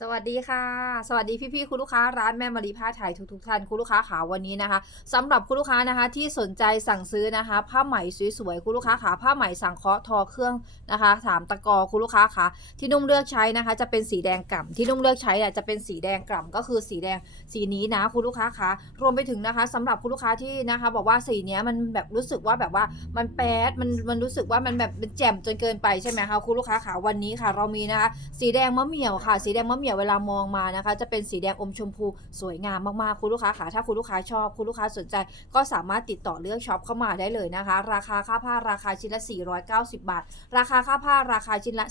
สวัสดีค่ะ สวัสดีพี่ๆคุณลูกค้าร้านแม่มารีผ้าไทยทุกๆท่านคุณลูกค้าขาวันนี้นะคะสำหรับคุณลูกค้านะคะที่สนใจสั่งซื้อนะคะ ผ้าไหมสวยๆคุณลูกค้าขาผ้าไหมสังเคราะห์ทอเครื่องนะคะสามตะกอคุณลูกค้าขาที่นุ่มเลือกใช้นะคะ จะเป็นสีแดงกล่ำที่นุ่มเลือกใช้อะจะเป็นสีแดงกล่ำก็คือสีแดงสีนี้นะคุณลูกค้าขารวมไปถึงนะคะสำหรับคุณลูกค้าที่นะคะ บอกว่าสีเนี้ยมันแบบรู้สึกว่าแบบว่ามันแป๊ดมันมันรู้สึกว่ามันแบบเป็นแจ่มจนเกินไปใช่ไหมคะคุณลูกค้าขาวันนี้ค่ะ เรามีนะคะสีแดงมะเหมี่ยวค่ะ สีแดงมะเหมี่ยวเวลามองมานะคะ จะเป็นสีแดงอมชมพูสวยงามมากๆ คุณลูกค้าค่ะถ้าคุณลูกค้าชอบ คุณลูกค้าสนใจ ก็สามารถติดต่อเลือกช็อปเข้ามาได้เลยนะคะ ราคาค่าผ้าราคาชิ้นละ 490 บาท ราคาค่าผ้าราคาชิ้นละ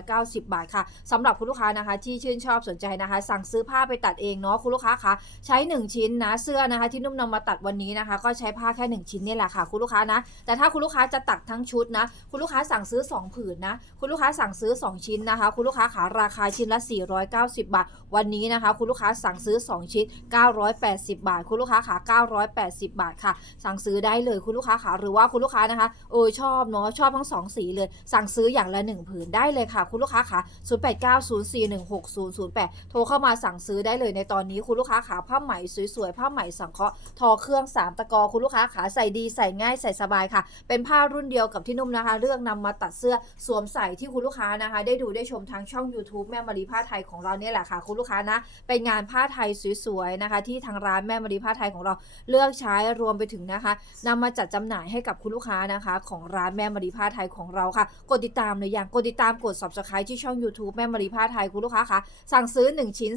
490 บาทค่ะสำหรับคุณลูกค้านะคะ ที่ชื่นชอบสนใจนะคะ สั่งซื้อผ้าไปตัดเองเนาะคุณลูกค้าคะใช้ 1 ชิ้นนะเสื้อนะคะ ที่นุ่มนำมาตัดวันนี้นะคะ ก็ใช้ผ้าแค่ 1 ชิ้นนี่แหละค่ะ คุณลูกค้านะแต่ถ้าคุณลูกค้าจะตัดทั้งชุดนะ คุณลูกค้าสั่งซื้อ 2 ผืนนะ คุณลูกค้าสั่งซื้อ 2 ชิ้นนะคะ คุณลูกค้าขาราคาชิ้นละ 490 90 บาท วันนี้นะคะ คุณลูกค้าสั่งซื้อ 2 ชิ้น 980 บาท คุณลูกค้าขา 980 บาทค่ะ สั่งซื้อได้เลยคุณลูกค้าขาหรือว่าคุณลูกค้านะคะเออชอบเนาะชอบทั้ง 2 สีเลย สั่งซื้ออย่างละ 1 ผืนได้เลยค่ะ คุณลูกค้าขา0890416008 โทรเข้ามาสั่งซื้อได้เลยในตอนนี้คุณลูกค้าขาผ้าไหมสวยๆผ้าไหมสังเคราะห์ทอเครื่อง 3 ตะกอคุณลูกค้าขาใส่ดีใส่ง่ายใส่สบายค่ะ เป็นผ้ารุ่นเดียวกับที่นุ่มนะคะเลือกนำมาตัดเสื้อสวมใส่ที่คุณลูกค้านะคะ ได้ดูได้ชมทางช่อง YouTube แม่มารีผ้าไทยของเราเนี่ยแหละค่ะคุณลูกค้านะเป็นงานผ้าไทยสวยๆนะคะ ที่ทางร้านแม่มารีผ้าไทยของเราเลือกใช้รวมไปถึงนะคะนำมาจัดจำหน่ายให้กับคุณลูกค้านะคะ ของร้านแม่มารีผ้าไทยของเราค่ะ กดติดตามเลยอย่างกดติดตามกด subscribe ที่ช่อง YouTube แม่มารีผ้าไทยคุณลูกค้าคะสั่งซื้อ 1 ชิ้น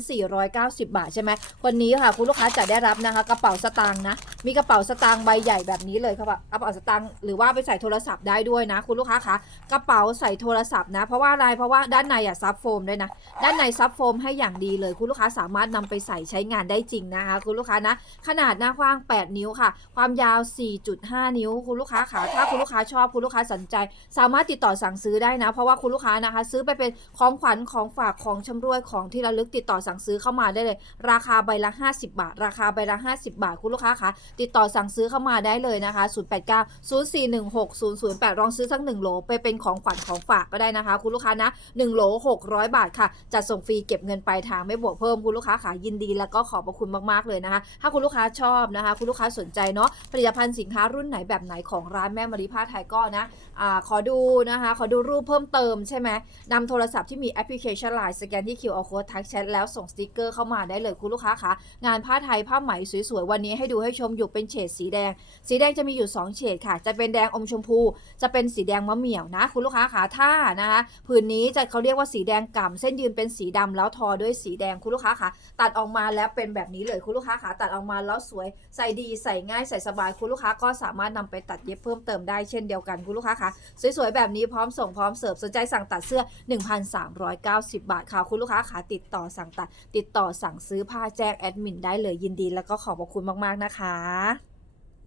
490 บาทใช่ไหมวันนี้ค่ะคุณลูกค้าจะได้รับนะคะกระเป๋าสตางค์นะมีกระเป๋าสตางค์ใบใหญ่แบบนี้เลยครับกระเป๋าสตางค์หรือว่าไปใส่โทรศัพท์ได้ด้วยนะ คุณลูกค้าคะกระเป๋าใส่โทรศัพท์นะ เพราะว่าอะไรเพราะว่าด้านในอะซับโฟมด้วยนะด้านในซับโฟมให้อย่างดีเลย คุณลูกค้าสามารถนำไปใส่ใช้งานได้จริงนะคะ คุณลูกค้านะ ขนาดหน้ากว้าง 8 นิ้วค่ะ ความยาว 4.5 นิ้ว คุณลูกค้าขาถ้าคุณลูกค้าชอบคุณลูกค้าสนใจ สามารถติดต่อสั่งซื้อได้นะ เพราะว่าคุณลูกค้านะคะ ซื้อไปเป็นของขวัญของฝากของชำรวยของที่ระลึกติดต่อสั่งซื้อเข้ามาได้เลย ราคาใบละ 50 บาท ราคาใบละ 50 บาท คุณลูกค้าคะติดต่อสั่งซื้อเข้ามาได้เลยนะคะ 089 0416 008ลองซื้อสัก1โหลไปเป็นของขวัญของฝากก็ได้นะคะ คุณลูกค้านะ1โหล600 บาทค่ะจัดส่งฟรีเก็บเงินปลายทางไม่บวกเพิ่มคุณลูกค้าขายินดี แล้วก็ขอบพระคุณมากๆเลยนะคะ ถ้าคุณลูกค้าชอบนะคะ คุณลูกค้าสนใจเนาะผลิตภัณฑ์สินค้ารุ่นไหนแบบไหนของร้านแม่มาริผ้าไทยก็นะอ่าขอดูนะคะ ขอดูรูปเพิ่มเติมใช่ไหมนำโทรศัพท์ที่มีแอปพลิเคชัน Line สแกนที่ QR code ทักแชทแล้วส่งสติกเกอร์เข้ามาได้เลยคุณลูกค้าคะงานผ้าไทยผ้าไหมสวยๆวันนี้ให้ดูให้ชมอยู่เป็นเฉดสีแดง สีแดงจะมีอยู่ 2 เฉดค่ะ จะเป็นแดงอมชมพู จะเป็นสีแดงมะเหมี่ยวนะ คุณลูกค้าขาถ้านะคะผืนนี้จะเขาเรียกว่าสีแดงก่ำเส้นยืนเป็นสีดำแล้วทอด้วยสีแดงคุณลูกค้าขาตัดออกมาแล้วเป็นแบบนี้เลยคุณลูกค้าขาตัดออกมาแล้วสวยใส่ดีใส่ง่ายใส่สบายคุณลูกค้าก็สามารถนำไปตัดเย็บเพิ่มเติมได้เช่นเดียวกันคุณลูกค้าคะสวยๆแบบนี้พร้อมส่งพร้อมเสิร์ฟสนใจสั่งตัดเสื้อ 1,390 บาทค่ะคุณลูกค้าขาติดต่อสั่งตัด ติดต่อสั่งซื้อผ้าแจ้งแอดมินได้เลยยินดี แล้วก็ขอบพระคุณมากๆนะคะ